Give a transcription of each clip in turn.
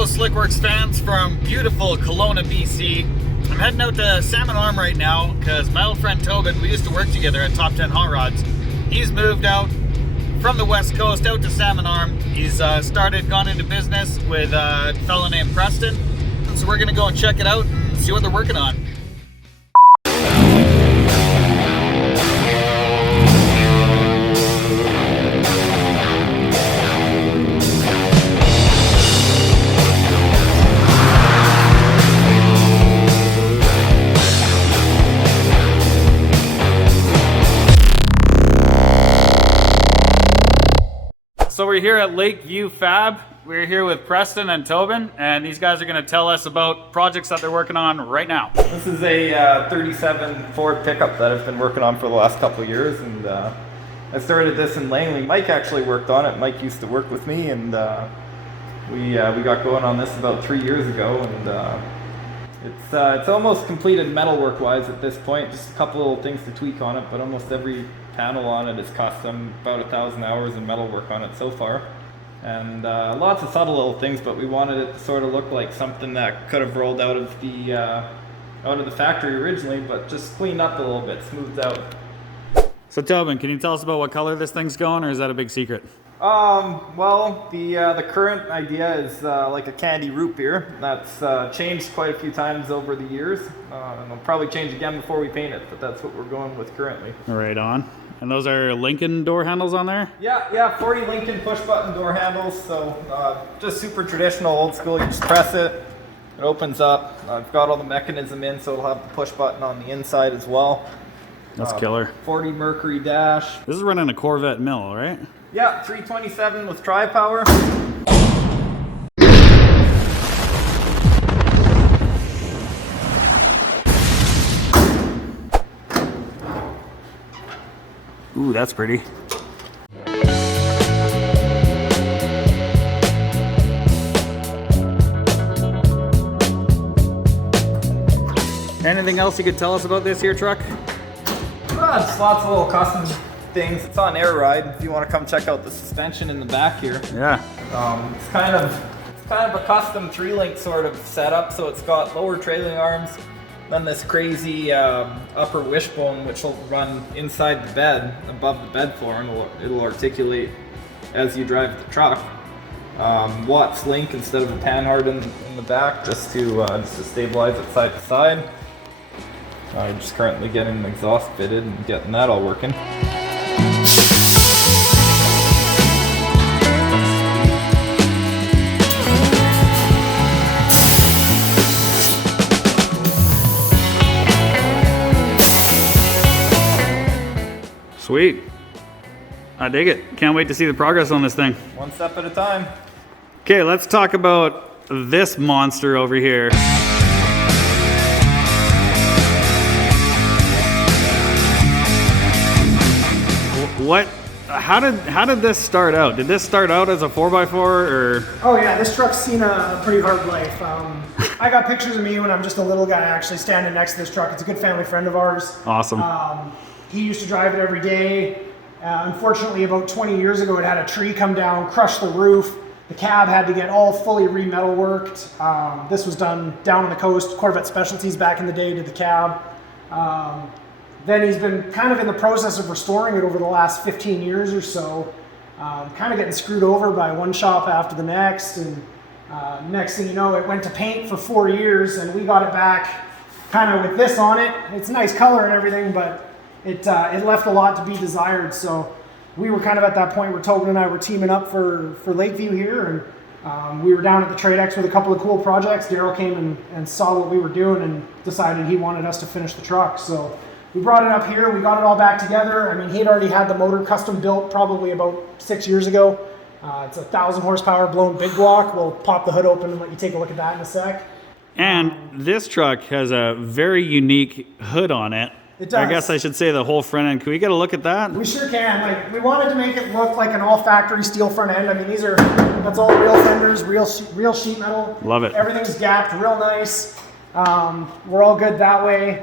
fellow Slickworks fans from beautiful Kelowna, BC. I'm heading out to Salmon Arm right now because my old friend Tobin, we used to work together at Top 10 Hot Rods. He's moved out from the West Coast out to Salmon Arm. He's gone into business with a fellow named Preston. So we're gonna go and check it out and see what they're working on. So we're here at Lakeview Fab. We're here with Preston and Tobin, and these guys are going to tell us about projects that they're working on right now. This is a 37 Ford pickup that I've been working on for the last couple of years, and I started this in Langley. Mike actually worked on it. Mike used to work with me, and we got going on this about 3 years ago, and it's almost completed metalwork wise at this point. Just a couple little things to tweak on it, but almost every panel on it is custom. About 1,000 hours of metalwork on it so far, and lots of subtle little things, but we wanted it to sort of look like something that could have rolled out of the factory originally, but just cleaned up a little bit, smoothed out. So Tobin, can you tell us about what color this thing's going, or is that a big secret? Well, the current idea is like a candy root beer. That's changed quite a few times over the years, and it'll probably change again before we paint it, but that's what we're going with currently. Right on. And those are Lincoln door handles on there? Yeah, 40 Lincoln push button door handles. So just super traditional, old school. You just press it, it opens up. I've got all the mechanism in, so it'll have the push button on the inside as well. That's killer. 40 Mercury dash. This is running a Corvette mill, right? Yeah, 327 with tri-power. Ooh, that's pretty. Anything else you could tell us about this here truck? Just lots of little custom things. It's on air ride. If you want to come check out the suspension in the back here. Yeah. It's kind of a custom 3-link sort of setup. So it's got lower trailing arms, then this crazy upper wishbone, which will run inside the bed, above the bed floor, and it'll articulate as you drive the truck. Watts link instead of a panhard in the back, just to stabilize it side to side. I'm just currently getting an exhaust fitted and getting that all working. Sweet. I dig it. Can't wait to see the progress on this thing. One step at a time. Okay, let's talk about this monster over here. How did this start out? Did this start out as a 4x4 or? Oh yeah, this truck's seen a pretty hard life. I got pictures of me when I'm just a little guy actually standing next to this truck. It's a good family friend of ours. Awesome. He used to drive it every day. Unfortunately, about 20 years ago, it had a tree come down, crush the roof. The cab had to get all fully re-metal worked. This was done down on the coast. Corvette Specialties back in the day did the cab. Then he's been kind of in the process of restoring it over the last 15 years or so. Kind of getting screwed over by one shop after the next. And next thing you know, it went to paint for 4 years, and we got it back kind of with this on it. It's a nice color and everything, but it left a lot to be desired. So we were kind of at that point where Tobin and I were teaming up for Lakeview here, and we were down at the Trade X with a couple of cool projects. Daryl came and saw what we were doing and decided he wanted us to finish the truck. So we brought it up here, we got it all back together. I mean, he'd already had the motor custom built probably about 6 years ago. It's a 1,000 horsepower blown big block. We'll pop the hood open and let you take a look at that in a sec. And this truck has a very unique hood on it. It does. I guess I should say the whole front end. Can we get a look at that? We sure can. Like, we wanted to make it look like an all factory steel front end. I mean, that's all real fenders, real sheet metal. Love it. Everything's gapped real nice. We're all good that way.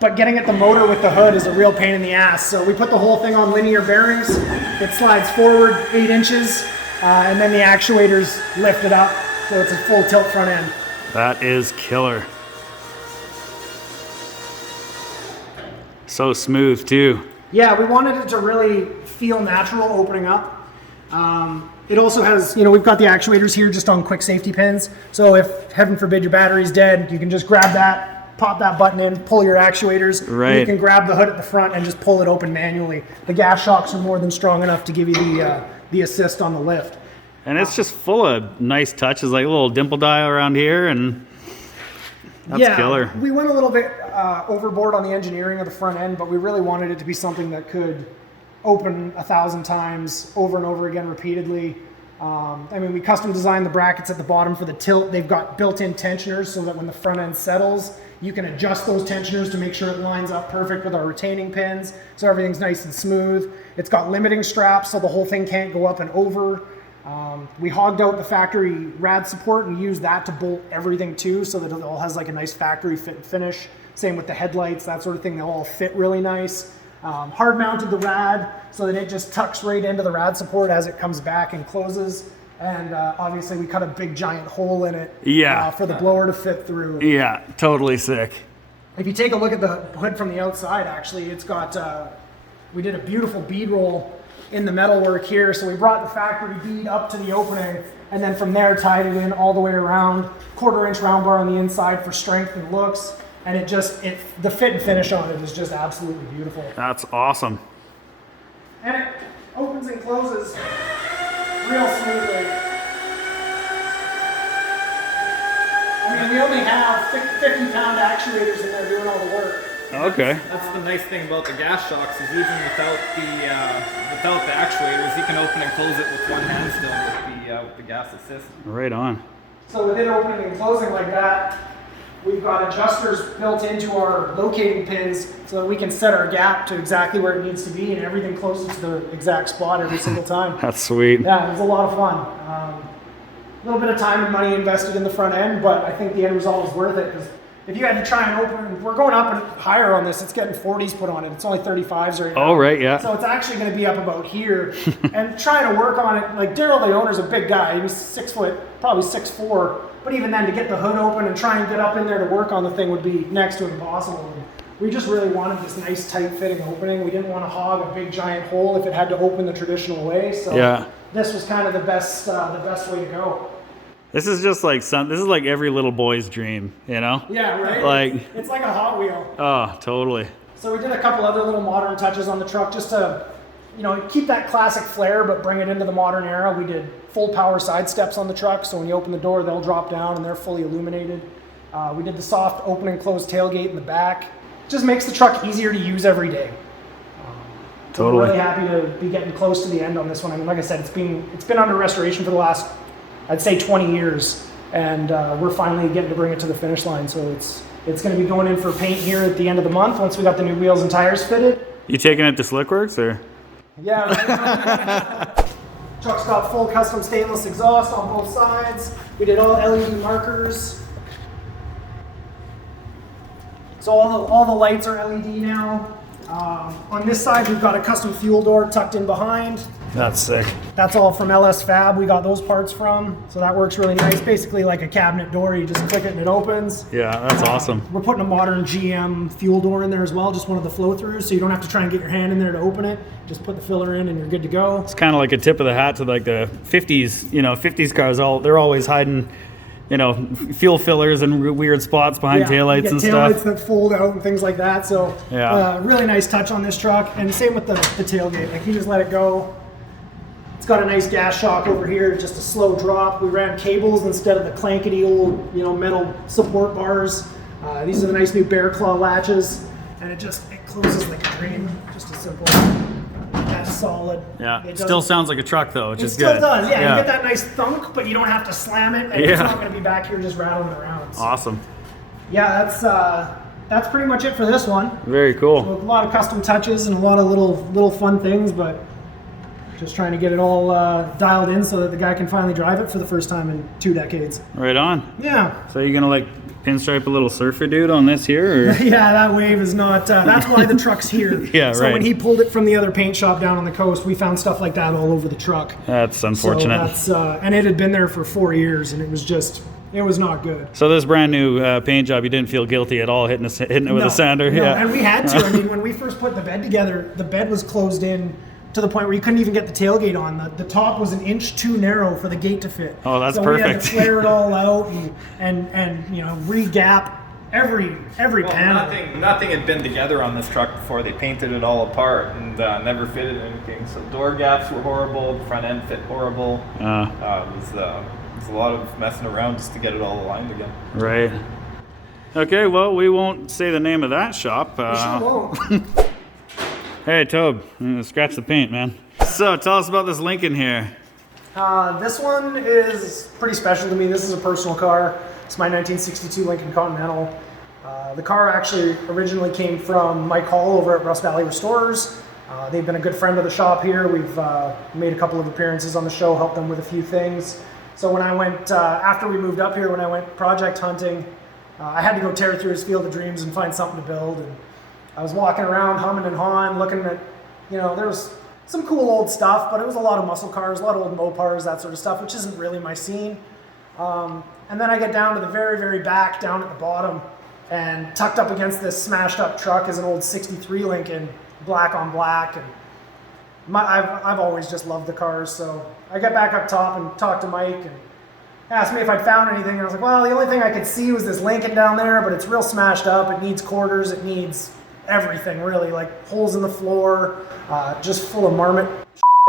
But getting at the motor with the hood is a real pain in the ass. So we put the whole thing on linear bearings. It slides forward 8 inches, and then the actuators lift it up So it's a full tilt front end. That is killer. So smooth too. Yeah, we wanted it to really feel natural opening up. It also has, we've got the actuators here just on quick safety pins. So if, heaven forbid, your battery's dead, you can just grab that, pop that button in, pull your actuators. Right. And you can grab the hood at the front and just pull it open manually. The gas shocks are more than strong enough to give you the assist on the lift. And it's just full of nice touches, like a little dimple dial around here, and that's killer. We went a little bit overboard on the engineering of the front end, but we really wanted it to be something that could open 1,000 times over and over again repeatedly. We custom designed the brackets at the bottom for the tilt. They've got built-in tensioners so that when the front end settles, you can adjust those tensioners to make sure it lines up perfect with our retaining pins, so everything's nice and smooth. It's got limiting straps so the whole thing can't go up and over. We hogged out the factory rad support and used that to bolt everything to, so that it all has like a nice factory fit and finish. Same with the headlights, that sort of thing. They'll all fit really nice. Hard mounted the rad so that it just tucks right into the rad support as it comes back and closes. And obviously we cut a big giant hole in it for the blower to fit through. Yeah, totally sick. If you take a look at the hood from the outside, actually, it's got, we did a beautiful bead roll in the metalwork here. So we brought the factory bead up to the opening and then from there tied it in all the way around. 1/4-inch round bar on the inside for strength and looks. And the fit and finish on it is just absolutely beautiful. That's awesome. And it opens and closes real smoothly. We only have 50-pound actuators in there doing all the work. Okay. That's the nice thing about the gas shocks is even without the actuators, you can open and close it with one hand still with the gas assist. Right on. So with it opening and closing like that, we've got adjusters built into our locating pins so that we can set our gap to exactly where it needs to be and everything closes to the exact spot every single time. That's sweet. Yeah, it was a lot of fun. A little bit of time and money invested in the front end, but I think the end result was worth it because if you had to try and open, we're going up and higher on this. It's getting 40s put on it. It's only 35s right now. Oh, right, yeah. So it's actually going to be up about here. And trying to work on it, like Daryl, the owner's a big guy. He's 6 foot, probably 6'4". But even then, to get the hood open and try and get up in there to work on the thing would be next to impossible. And we just really wanted this nice, tight-fitting opening. We didn't want to hog a big, giant hole if it had to open the traditional way. So this was kind of the best way to go. This is just like this is like every little boy's dream, you know? Yeah, right? Like, it's like a Hot Wheel. Oh, totally. So we did a couple other little modern touches on the truck just to, keep that classic flair, but bring it into the modern era. We did full power side steps on the truck, so when you open the door, they'll drop down and they're fully illuminated. We did the soft open and close tailgate in the back. Just makes the truck easier to use every day. Totally. We're really happy to be getting close to the end on this one. I mean, like I said, it's been under restoration for the last, I'd say, 20 years, and we're finally getting to bring it to the finish line. So it's going to be going in for paint here at the end of the month once we got the new wheels and tires fitted. You taking it to Slickworks or? Yeah. Truck's got full custom stainless exhaust on both sides. We did all LED markers. So all the lights are LED now. On this side, we've got a custom fuel door tucked in behind. That's sick. That's all from LS Fab. We got those parts from. So that works really nice. Basically like a cabinet door. You just click it and it opens. Yeah, that's awesome. We're putting a modern GM fuel door in there as well, just one of the flow-throughs, so you don't have to try and get your hand in there to open it. Just put the filler in and you're good to go. It's kind of like a tip of the hat to like the 50s, 50s cars. They're always hiding, fuel fillers and weird spots behind taillights and stuff. Taillights that fold out and things like that. So really nice touch on this truck. And same with the tailgate. Like you just let it go. It's got a nice gas shock over here, just a slow drop. We ran cables instead of the clankety old, metal support bars. These are the nice new bear claw latches, and it closes like a dream. Just a simple, that's solid. Yeah, it still sounds like a truck though, which is good. It still does, yeah. You get that nice thunk, but you don't have to slam it, and it's not going to be back here just rattling around. So. Awesome. Yeah, that's pretty much it for this one. Very cool. So a lot of custom touches and a lot of little fun things, but just trying to get it all dialed in so that the guy can finally drive it for the first time in 2 decades. Right on. Yeah. So you're gonna pinstripe a little surfer dude on this here? Or? Yeah, that wave is not. That's why the truck's here. Yeah, so right. when he pulled it from the other paint shop down on the coast, we found stuff like that all over the truck. That's unfortunate. So that's and it had been there for 4 years, and it was not good. So this brand new paint job, you didn't feel guilty at all hitting it with a sander? No, Yeah. and we had to. I mean, when we first put the bed together, the bed was closed in to the point where you couldn't even get the tailgate on. The top was an inch too narrow for the gate to fit. Oh, that's so perfect. We had to flare it all out and re-gap every panel. Nothing had been together on this truck before. They painted it all apart and never fitted anything. So door gaps were horrible. The front end fit horrible. It was a lot of messing around just to get it all aligned again. Right. Okay, well, we won't say the name of that shop. We sure won't. Hey, Tobe, scratch the paint, man. So, tell us about this Lincoln here. This one is pretty special to me. This is a personal car. It's my 1962 Lincoln Continental. The car actually originally came from Mike Hall over at Rust Valley Restorers. They've been a good friend of the shop here. We've made a couple of appearances on the show, helped them with a few things. So when I went, after we moved up here, when I went project hunting, I had to go tear through his field of dreams and find something to build. And I was walking around humming and hawing, looking at, there was some cool old stuff, but it was a lot of muscle cars, a lot of old Mopars, that sort of stuff, which isn't really my scene. And then I get down to the very, very back, down at the bottom, and tucked up against this smashed up truck is an old 63 Lincoln, black on black. And I've always just loved the cars, so I got back up top and talked to Mike and asked me if I'd found anything. And I was like, well, the only thing I could see was this Lincoln down there, but it's real smashed up. It needs quarters. It needs everything, really, like holes in the floor, just full of marmot.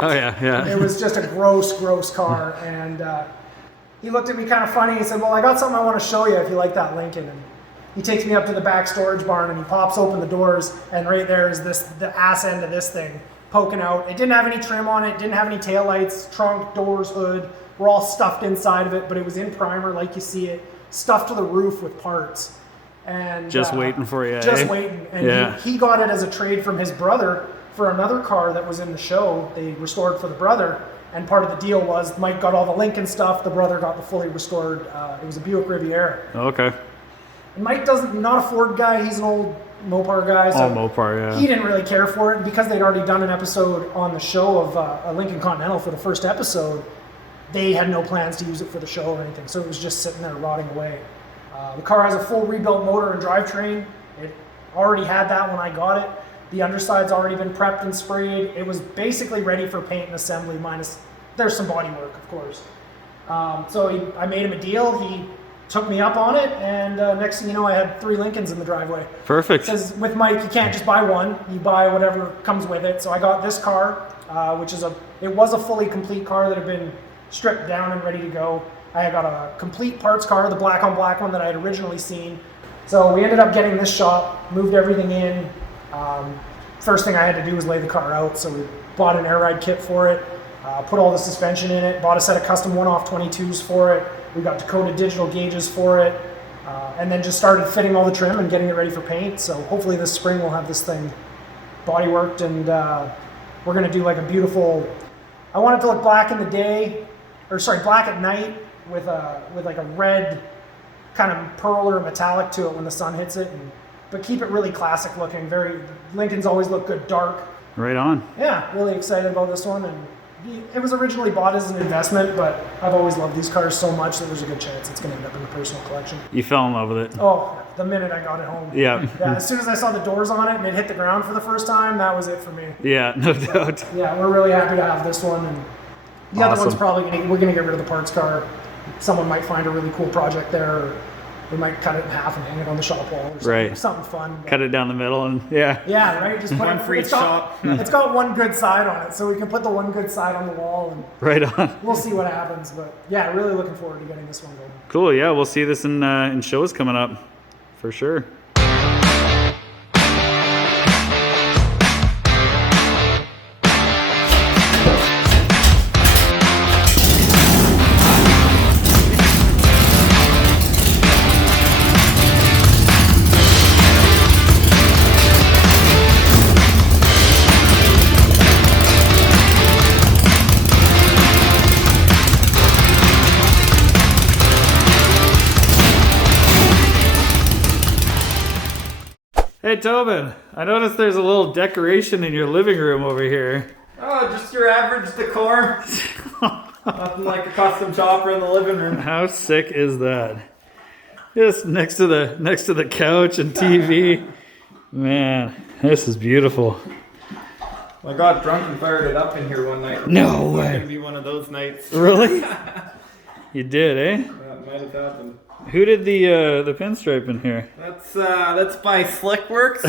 Oh, yeah. It was just a gross car. And he looked at me kind of funny. He said, well, I got something I want to show you if you like that Lincoln. And he takes me up to the back storage barn and he pops open the doors, and right there is the ass end of this thing poking out. It didn't have any trim on it, didn't have any taillights, trunk, doors, hood, were all stuffed inside of it, but it was in primer like you see it, stuffed to the roof with parts. And just waiting for you. Just waiting. And he got it as a trade from his brother for another car that was in the show. They restored for the brother, and part of the deal was Mike got all the Lincoln stuff, the brother got the fully restored, it was a Buick Riviera. Okay. And Mike not a Ford guy, he's an old Mopar guy. So Mopar, yeah. He didn't really care for it, and because they'd already done an episode on the show of a Lincoln Continental for the first episode, they had no plans to use it for the show or anything, so it was just sitting there rotting away. The car has a full rebuilt motor and drivetrain. It already had that when I got it. The underside's already been prepped and sprayed. It was basically ready for paint and assembly, minus there's some body work, of course. I made him a deal. He took me up on it, and next thing you know, I had 3 Lincolns in the driveway. Perfect. Because with Mike, you can't just buy one. You buy whatever comes with it. So I got this car, which is it was a fully complete car that had been stripped down and ready to go. I got a complete parts car, the black on black one that I had originally seen. So we ended up getting this shop, moved everything in. First thing I had to do was lay the car out. So we bought an air ride kit for it, put all the suspension in it, bought a set of custom one-off 22s for it. We got Dakota digital gauges for it, and then just started fitting all the trim and getting it ready for paint. So hopefully this spring we'll have this thing body worked, and we're gonna do like a beautiful, I want it to look black in the day, black at night, with like a red kind of pearl or metallic to it when the sun hits it, but keep it really classic looking. Lincolns always look good dark. Right on. Yeah, really excited about this one, and it was originally bought as an investment, but I've always loved these cars so much that there's a good chance it's going to end up in the personal collection. You fell in love with it. Oh, the minute I got it home. Yeah. As soon as I saw the doors on it and it hit the ground for the first time, that was it for me. Yeah, no doubt. Yeah, we're really happy to have this one, and the other one's probably we're going to get rid of the parts car. Someone might find a really cool project there, or we might cut it in half and hang it on the shop wall or something. Right. Something fun. Cut it down the middle and Yeah, right. Just put one for each shop. It's got one good side on it, so we can put the one good side on the wall, and right on. we'll see what happens. But yeah, really looking forward to getting this one going. Cool. Yeah, we'll see this in shows coming up for sure. Hey Tobin, I noticed there's a little decoration in your living room over here. Oh, just your average decor. Nothing like a custom chopper in the living room. How sick is that? Just next to the couch and TV. Man, this is beautiful. I got drunk and fired it up in here one night. No It's way. gonna be one of those nights. Really? You did, eh? That might have happened. Who did the pinstripe in here? That's by Slickworks.